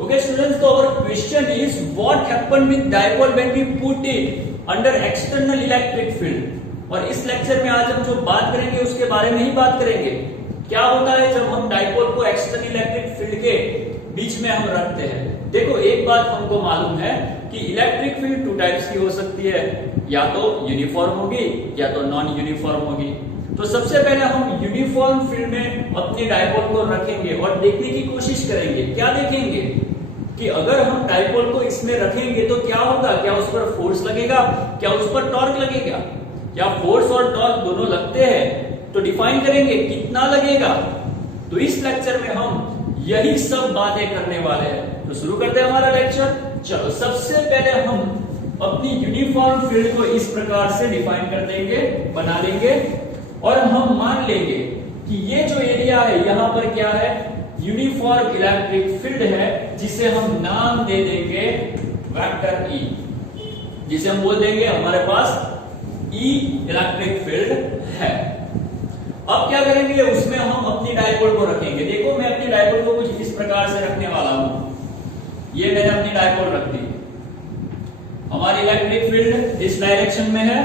Okay students, so our question is what happened with dipole when we put it under external electric field। और इस lecture में आज हम जो बात करेंगे उसके बारे में ही बात करेंगे। क्या होता है जब हम डाइपोल को एक्सटर्नल इलेक्ट्रिक फील्ड के बीच में हम रखते हैं। देखो एक बात हमको मालूम है कि इलेक्ट्रिक फील्ड टू टाइप्स की हो सकती है, या तो यूनिफॉर्म होगी या तो नॉन यूनिफॉर्म होगी। तो सबसे पहले हम यूनिफॉर्म फील्ड में अपने डाइपोल को रखेंगे और देखने की कोशिश करेंगे। क्या देखेंगे कि अगर हम डाइपोल को इसमें रखेंगे तो क्या होगा, क्या उस पर फोर्स लगेगा, क्या उस पर टॉर्क लगेगा। क्या फोर्स और टॉर्क दोनों लगते हैं तो डिफाइन करेंगे कितना लगेगा। तो इस लेक्चर में हम यही सब बातें करने वाले हैं। तो शुरू करते हैं हमारा लेक्चर। चलो सबसे पहले हम अपनी यूनिफॉर्म फील्ड को इस प्रकार से डिफाइन कर देंगे, बना लेंगे और हम मान लेंगे कि ये जो एरिया है यहां पर क्या है, यूनिफॉर्म इलेक्ट्रिक फील्ड है, जिसे हम नाम दे देंगे वेक्टर ई, जिसे हम बोल देंगे हमारे पास ई इलेक्ट्रिक फील्ड है। अब क्या करेंगे, उसमें हम अपनी डाइपोल को रखेंगे। देखो मैं अपनी डाइपोल को कुछ इस प्रकार से रखने वाला हूं। ये मैंने अपनी डाइपोल रख दी। हमारी इलेक्ट्रिक फील्ड इस डायरेक्शन में है।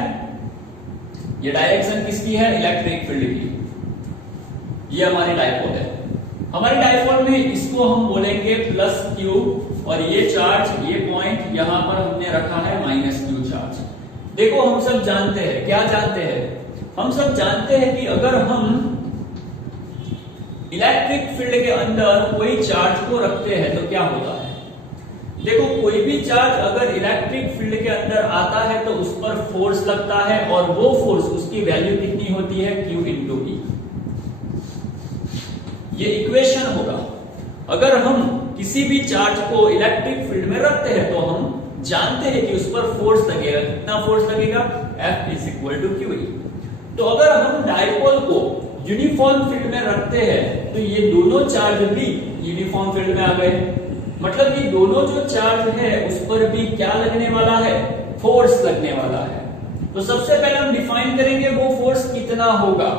ये डायरेक्शन किसकी है, इलेक्ट्रिक फील्ड की। ये हमारी डाइपोल है। हमारी डाइपोल में इसको हम बोलेंगे प्लस क्यू, और ये चार्ज, ये पॉइंट यहां पर हमने रखा है माइनस क्यू चार्ज। देखो हम सब जानते हैं, क्या जानते हैं, हम सब जानते हैं कि अगर हम इलेक्ट्रिक फील्ड के अंदर कोई चार्ज को रखते हैं तो क्या होता है। देखो कोई भी चार्ज अगर इलेक्ट्रिक फील्ड के अंदर आता है तो उस पर फोर्स लगता है, और वो फोर्स उसकी वैल्यू कितनी होती है, Q इंटू ई। ये इक्वेशन होगा। अगर हम किसी भी चार्ज को इलेक्ट्रिक फील्ड में रखते हैं तो हम जानते हैं कि उस पर फोर्स लगेगा। कितना फोर्स लगेगा, F is equal to q E. तो अगर हम डाइपोल को यूनिफॉर्म फील्ड में रखते हैं तो ये दोनों चार्ज भी यूनिफॉर्म फील्ड में आ गए। मतलब कि दोनों जो चार्ज है उस पर भी क्या लगने वाला है, फोर्स लगने वाला है। तो सबसे पहले हम डिफाइन करेंगे वो फोर्स कितना होगा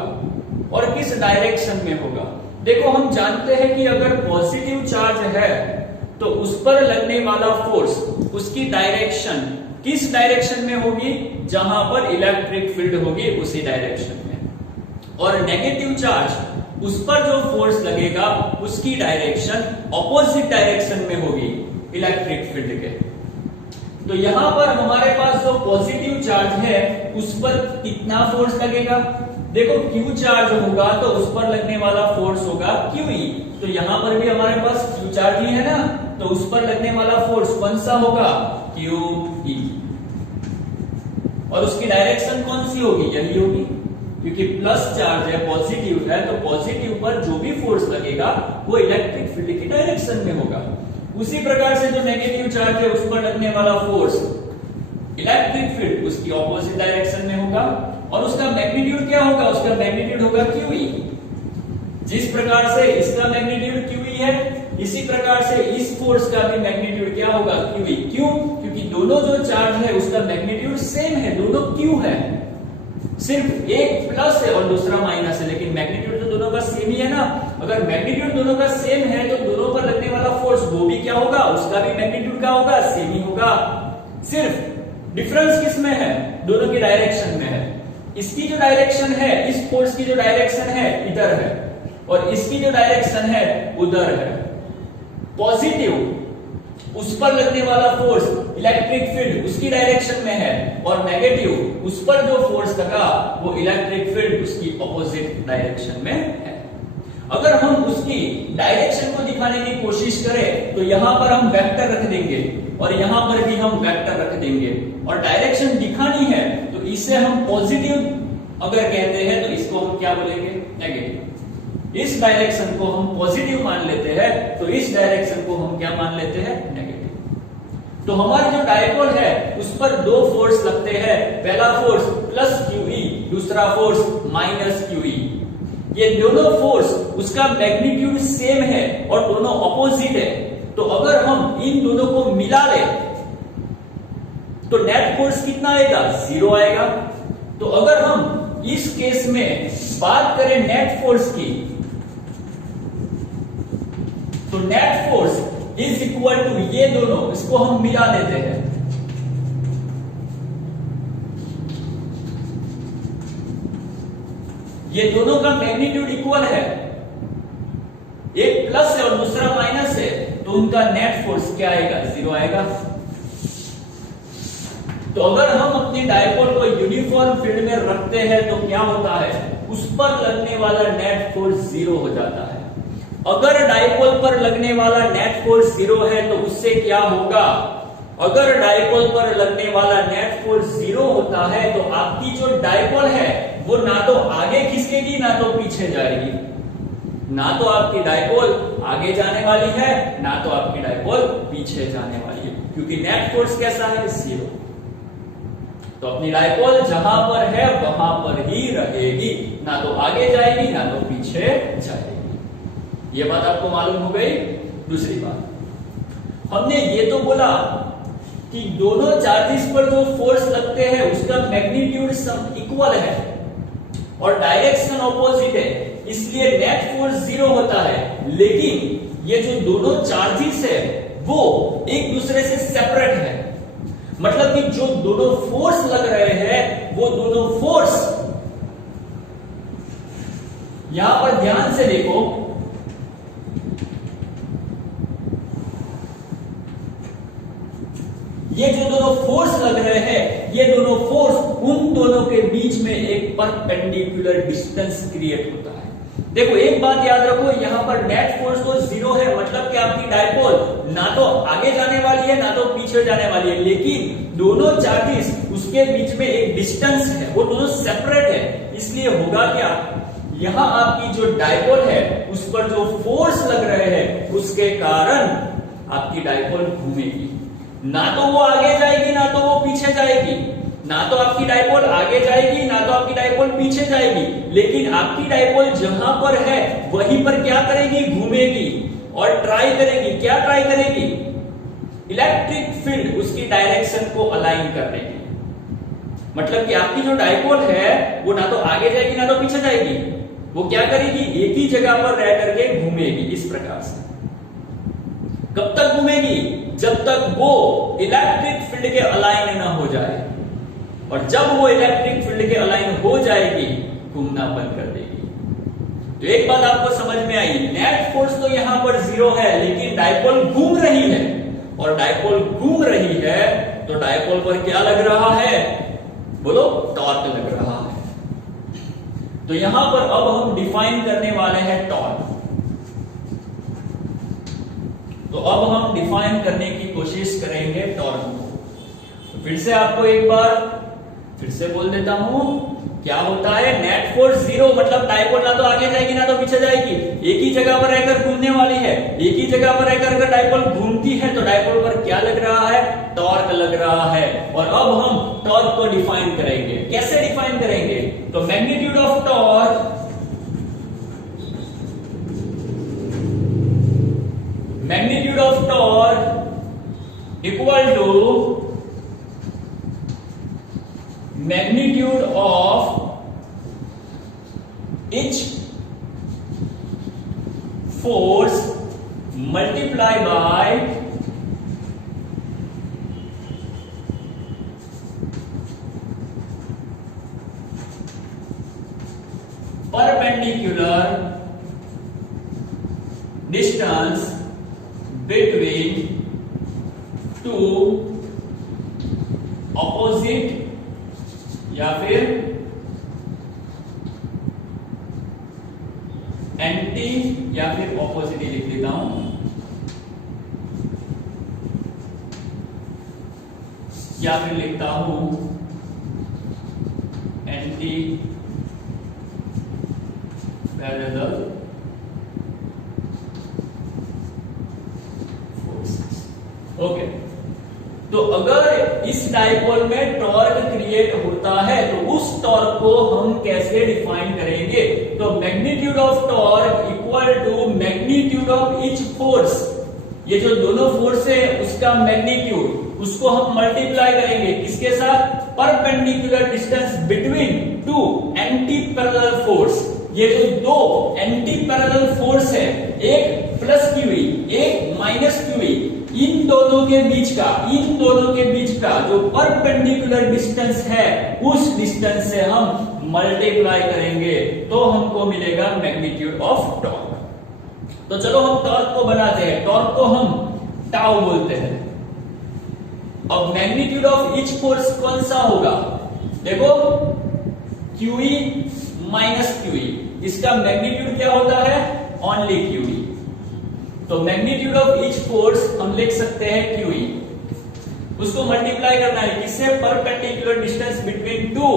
और किस डायरेक्शन में होगा। देखो हम जानते हैं कि अगर पॉजिटिव चार्ज है तो उस पर लगने वाला फोर्स, उसकी डायरेक्शन किस डायरेक्शन में होगी, जहां पर इलेक्ट्रिक फील्ड होगी उसी डायरेक्शन में। और नेगेटिव चार्ज, उस पर जो फोर्स लगेगा उसकी डायरेक्शन ऑपोजिट डायरेक्शन में होगी इलेक्ट्रिक फील्ड के। तो यहां पर हमारे पास जो पॉजिटिव चार्ज है उस पर कितना फोर्स लगेगा। देखो Q चार्ज होगा तो उस पर लगने वाला फोर्स होगा QE। तो यहां पर भी हमारे पास Q चार्ज ही है ना, तो उस पर लगने वाला फोर्स कौन सा होगा, QE। और उसकी डायरेक्शन कौन सी होगी, यही होगी, क्योंकि प्लस चार्ज है, पॉजिटिव है, तो पॉजिटिव पर जो भी फोर्स लगेगा वो इलेक्ट्रिक फील्ड की डायरेक्शन में होगा। उसी प्रकार से जो नेगेटिव चार्ज है उस पर लगने वाला फोर्स इलेक्ट्रिक फील्ड उसकी ऑपोजिट डायरेक्शन में होगा। और उसका मैग्नीट्यूड क्या होगा, उसका मैग्नीट्यूड होगा QE। जिस प्रकार से इसका मैग्नीट्यूड QE है, इसी प्रकार से इस फोर्स का भी मैग्नीट्यूड क्या होगा, QE। क्यों, क्योंकि दोनों जो चार्ज है उसका मैग्नीट्यूड सेम है, दोनों Q है, सिर्फ एक प्लस है और दूसरा माइनस है, लेकिन मैग्नीट्यूड तो दोनों का सेम ही है ना। अगर मैग्नीट्यूड दोनों का सेम है तो दोनों पर लगने वाला फोर्स वो भी क्या होगा, उसका भी मैग्नीट्यूड क्या होगा, सेम ही होगा। सिर्फ डिफरेंस किसमें है, दोनों की डायरेक्शन में है। इसकी जो डायरेक्शन है, इस फोर्स की जो डायरेक्शन है इधर है, और इसकी जो डायरेक्शन है उधर है। पॉजिटिव, उस पर लगने वाला फोर्स इलेक्ट्रिक फील्ड उसकी डायरेक्शन में है, और नेगेटिव, उस पर जो फोर्स लगा वो इलेक्ट्रिक फील्ड उसकी ऑपोजिट डायरेक्शन में है। अगर हम उसकी डायरेक्शन को दिखाने की कोशिश करें तो यहां पर हम वेक्टर रख देंगे और यहां पर भी हम वेक्टर रख देंगे, और डायरेक्शन दिखानी है तो इसे हम पॉजिटिव अगर कहते हैं तो इसको हम क्या बोलेंगे, नेगेटिव। इस डायरेक्शन को हम पॉजिटिव मान लेते हैं तो इस डायरेक्शन को हम क्या मान लेते हैं, नेगेटिव। तो हमारी जो डाइपोल है उस पर दो फोर्स लगते हैं, पहला फोर्स प्लस QE, दूसरा फोर्स माइनस QE। ये दोनों फोर्स उसका मैग्नीट्यूड सेम है और दोनों ऑपोजिट है। तो अगर हम इन दोनों को मिला लें तो नेट फोर्स कितना आएगा, 0 आएगा। तो अगर हम इस केस में बात करें नेट फोर्स की, तो net force is equal to ये दोनों, इसको हम मिला देते हैं, ये दोनों का मैग्नीट्यूड इक्वल है, एक प्लस है और दूसरा माइनस है, तो उनका नेट फोर्स क्या आएगा? 0 आएगा। तो अगर हम अपनी डायपोल को यूनिफॉर्म फील्ड में रखते हैं तो क्या होता है? उस पर लगने वाला नेट फोर्स 0 हो जाता है। अगर डायपोल पर लगने वाला नेट फोर्स 0 है तो उससे क्या होगा? अगर डायपोल पर लगने वाला नेट फोर्स 0 होता है तो आपकी जो डायपोल है वो ना तो आगे खिसकेगी ना तो पीछे जाएगी। ना तो आपकी डायपोल आगे जाने वाली है ना तो आपकी डायपोल पीछे जाने वाली है, क्योंकि नेट फोर्स कैसा है? 0। तो अपनी डायपोल जहां पर है वहां पर ही रहेगी, ना तो आगे जाएगी ना तो पीछे जाएगी। ये बात आपको मालूम हो गई। दूसरी बात, हमने ये तो बोला कि दोनों चार्जेस पर जो फोर्स लगते हैं उसका मैग्नीट्यूड सम इक्वल है और डायरेक्शन ऑपोजिट है, इसलिए नेट फोर्स 0 होता है। लेकिन ये जो दोनों चार्जेस है वो एक दूसरे से सेपरेट है, मतलब कि जो दोनों फोर्स लग रहे हैं वो दोनों फोर्स, यहां पर ध्यान से देखो, ये जो दोनों फोर्स लग रहे हैं ये दोनों फोर्स, उन दोनों के बीच में एक परपेंडिकुलर डिस्टेंस क्रिएट होता है। देखो एक बात याद रखो, यहां पर नेट फोर्स तो 0 है, मतलब कि आपकी डायपोल ना तो आगे जाने वाली है ना तो पीछे जाने वाली है, लेकिन दोनों चार्जेस उसके बीच में एक डिस्टेंस है, वो दोनों सेपरेट है। इसलिए होगा क्या? यहां आपकी जो डायपोल है उस पर जो फोर्स लग रहे हैं उसके कारण आपकी डायपोल घूमेगी, ना तो वो आगे जाएगी ना तो वो पीछे जाएगी, ना तो आपकी डायपोल आगे जाएगी ना तो आपकी डायपोल पीछे जाएगी, लेकिन आपकी डायपोल जहां पर है वहीं पर क्या करेगी? घूमेगी और ट्राई करेगी। क्या ट्राई करेगी? इलेक्ट्रिक फील्ड उसकी डायरेक्शन को अलाइन करने की। मतलब कि आपकी जो डायपोल है वो ना तो आगे जाएगी ना तो पीछे जाएगी, वो क्या करेगी? एक ही जगह पर रह करके घूमेगी इस प्रकार से। कब तक घूमेगी? जब तक वो इलेक्ट्रिक फील्ड के अलाइन ना हो जाए, और जब वो इलेक्ट्रिक फील्ड के अलाइन हो जाएगी घूमना बंद कर देगी। तो एक बात आपको समझ में आई, नेट फोर्स तो यहां पर 0 है, लेकिन डायपोल घूम रही है, और डायपोल घूम रही है तो डायपोल पर क्या लग रहा है? बोलो, टॉर्क लग रहा है। तो यहां पर अब हम डिफाइन करने वाले हैं टॉर्क। तो अब हम डिफाइन करने की कोशिश करेंगे टॉर्क को। तो फिर से आपको एक बार फिर से बोल देता हूं, क्या होता है? नेट फोर्स 0, मतलब डायपोल ना तो आगे जाएगी ना तो पीछे जाएगी, एक ही जगह पर रहकर घूमने वाली है। एक ही जगह पर रहकर अगर डायपोल घूमती है तो डायपोल पर क्या लग रहा है? टॉर्क लग रहा है। और अब हम टॉर्क को डिफाइन करेंगे। कैसे डिफाइन करेंगे? तो magnitude of torque, magnitude of torque equal to magnitude of each force multiplied by perpendicular distance between two opposite या फिर एंटी या फिर ऑपोजिट लिख देता हूं, या फिर लिखता हूं एंटी पैरेलल फोर्सेस। ओके, तो अगर इस डायपोल में टॉर्क क्रिएट होता है तो उस टॉर्क को हम कैसे डिफाइन करेंगे? तो magnitude of torque equal to magnitude of each force. ये जो दोनों फोर्स है उसका मैग्नीट्यूड, उसको हम मल्टीप्लाई करेंगे किसके साथ? Perpendicular distance between two anti parallel force. ये जो दो एंटी पैरेलल फोर्स है, एक प्लस की हुई एक माइनस की हुई, इन दोनों के बीच का जो परपेंडिकुलर डिस्टेंस है, उस डिस्टेंस से हम मल्टीप्लाई करेंगे तो हमको मिलेगा मैग्नीट्यूड ऑफ टॉर्क। तो चलो हम टॉर्क को बनाते हैं। टॉर्क को हम टाउ बोलते हैं। अब मैग्नीट्यूड ऑफ ईच फोर्स कौन सा होगा? देखो, QE माइनस QE, इसका मैग्नीट्यूड क्या होता है? Only QE। तो मैग्नीट्यूड ऑफ ईच फोर्स हम लिख सकते हैं QE। उसको मल्टीप्लाई करना है किससे? Perpendicular distance between two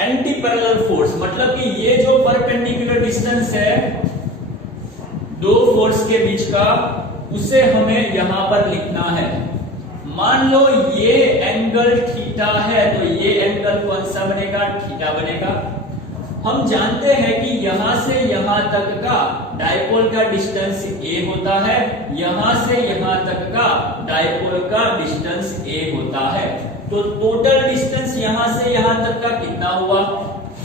anti parallel force, मतलब कि ये जो परपेंडिकुलर डिस्टेंस है दो फोर्स के बीच का, उसे हमें यहां पर लिखना है। मान लो ये एंगल थीटा है, तो ये एंगल कौन सा बनेगा? थीटा बनेगा। हम जानते हैं कि यहां से यहां तक का डायपोल का डिस्टेंस a होता है, यहां से यहां तक का डायपोल का डिस्टेंस a होता है। तो टोटल डिस्टेंस यहां से यहां तक का कितना हुआ?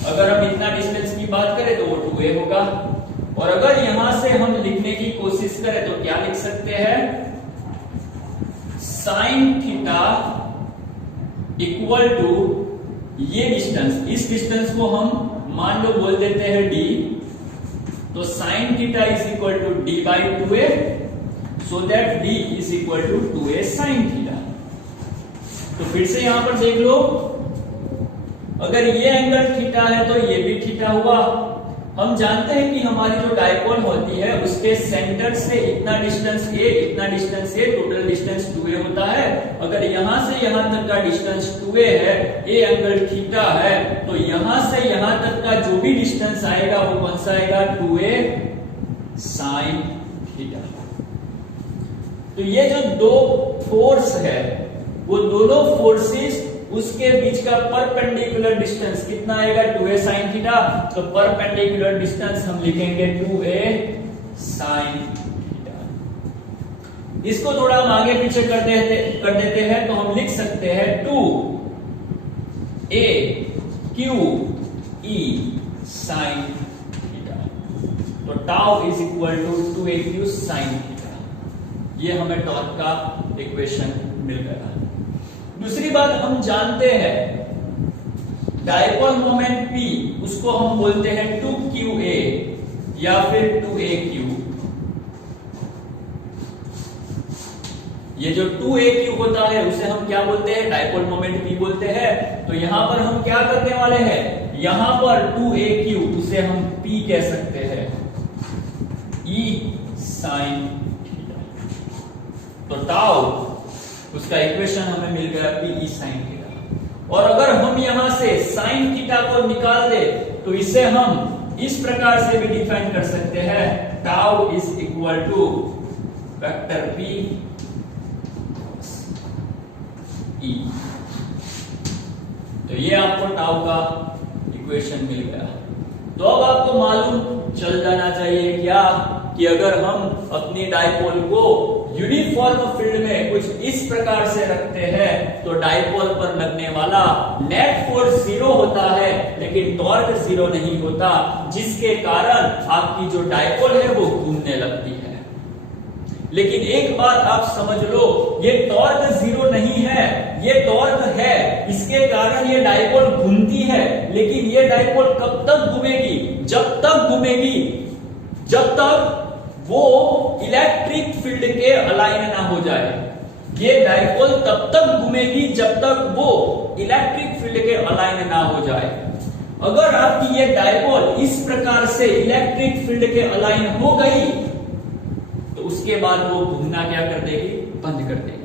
अगर हम इतना डिस्टेंस की बात करें तो वो 2a होगा। और अगर यहां से हम लिखने की कोशिश करें तो क्या लिख सकते हैं? साइन थीटा इक्वल टू ये डिस्टेंस, इस डिस्टेंस को हम मान लो बोल देते हैं d, तो sine theta is equal to d by 2a, so that d is equal to 2a sine theta. तो फिर से यहां पर देख लो, अगर ये एंगल थीटा है तो ये भी थीटा हुआ। हम जानते हैं कि हमारी जो डायपोल होती है उसके सेंटर से इतना distance a, total distance 2a होता है। अगर यहां से यहां तक का डिस्टेंस 2a है, a एंगल थीटा है, तो यहां से यहां तक का जो भी डिस्टेंस आएगा वो कौन सा आएगा? 2a sine theta. तो ये जो दो फोर्स है, वो दोनों फोर्सेस उसके बीच का परपेंडिकुलर डिस्टेंस कितना आएगा? 2a sine theta. तो परपेंडिकुलर डिस्टेंस हम लिखेंगे 2a साइन थीटा। इसको थोड़ा हम आगे पीछे कर देते हैं, तो हम लिख सकते हैं 2a q e sine theta. तो tau is equal to 2a q sine theta. ये हमें टॉर्क का इक्वेशन मिल गया। दूसरी बात हम जानते हैं डायपोल मोमेंट P, उसको हम बोलते हैं 2QA या फिर 2AQ। ये जो 2AQ होता है उसे हम क्या बोलते हैं? डायपोल मोमेंट P बोलते हैं। तो यहां पर हम क्या करने वाले हैं? यहां पर 2AQ, उसे हम P कह सकते हैं, E साइन थीटा। तो टाउ उसका इक्वेशन हमें मिल गया P साइन थीटा। और अगर हम यहां से साइन थीटा को निकाल दे तो इसे हम इस प्रकार से भी डिफाइन कर सकते हैं, tau is equal to vector P E। तो ये आपको टाउ का इक्वेशन मिल गया। तो अब आपको मालूम चल जाना चाहिए क्या कि अगर हम अपनी डायपोल को यूनिफॉर्म फील्ड में कुछ इस प्रकार से रखते हैं तो डायपोल पर लगने वाला नेट फोर्स 0 होता है, लेकिन टॉर्क 0 नहीं होता, जिसके कारण आपकी जो डायपोल है वो घूमने लगती है। लेकिन एक बात आप समझ लो, ये टॉर्क 0 नहीं है, ये टॉर्क है, इसके कारण ये डायपोल घूमती है। लेकिन ये डायपोल कब तक घूमेगी? जब तक घूमेगी जब तक वो इलेक्ट्रिक फील्ड के अलाइन ना हो जाए। ये डायपोल तब तक घूमेगी जब तक वो इलेक्ट्रिक फील्ड के अलाइन ना हो जाए। अगर आपकी ये डायपोल इस प्रकार से इलेक्ट्रिक फील्ड के अलाइन हो गई तो उसके बाद वो घूमना क्या कर देगी? बंद कर देगी।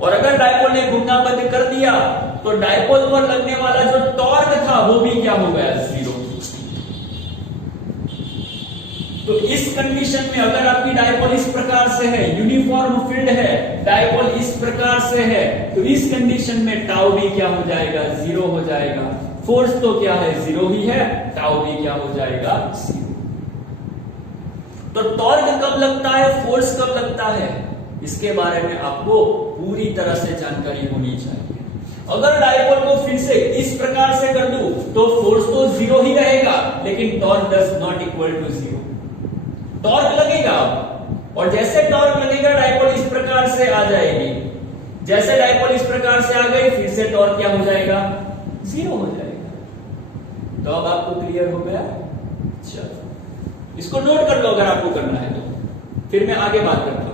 और अगर डायपोल ने घूमना बंद कर दिया तो डायपोल पर लगने वाला जो टॉर्क था वो भी क्या हो गया? 0। तो इस कंडीशन में अगर आपकी डायपोल इस प्रकार से है, यूनिफॉर्म फील्ड है, डायपोल इस प्रकार से है, तो इस कंडीशन में टाउ भी क्या हो जाएगा? 0 हो जाएगा। फोर्स तो क्या है? 0 ही है, टाउ भी क्या हो जाएगा? 0। तो टॉर्क कब लगता है, फोर्स कब लगता है, इसके बारे में आपको पूरी तरह से जानकारी होनी चाहिए। अगर डायपोल को फिर से इस प्रकार से कर दूं तो फोर्स तो 0 ही रहेगा, लेकिन torque does not equal to 0। Torque लगेगा और जैसे टॉर्क लगेगा डायपोल इस प्रकार जैसे डायपोल इस प्रकार से आ गई, फिर से टॉर्क क्या हो जाएगा, 0 हो जाएगा। तो अब आपको क्लियर हो गया। चलो इसको नोट कर लो अगर आपको करना है तो, फिर मैं आगे बात करता हूं।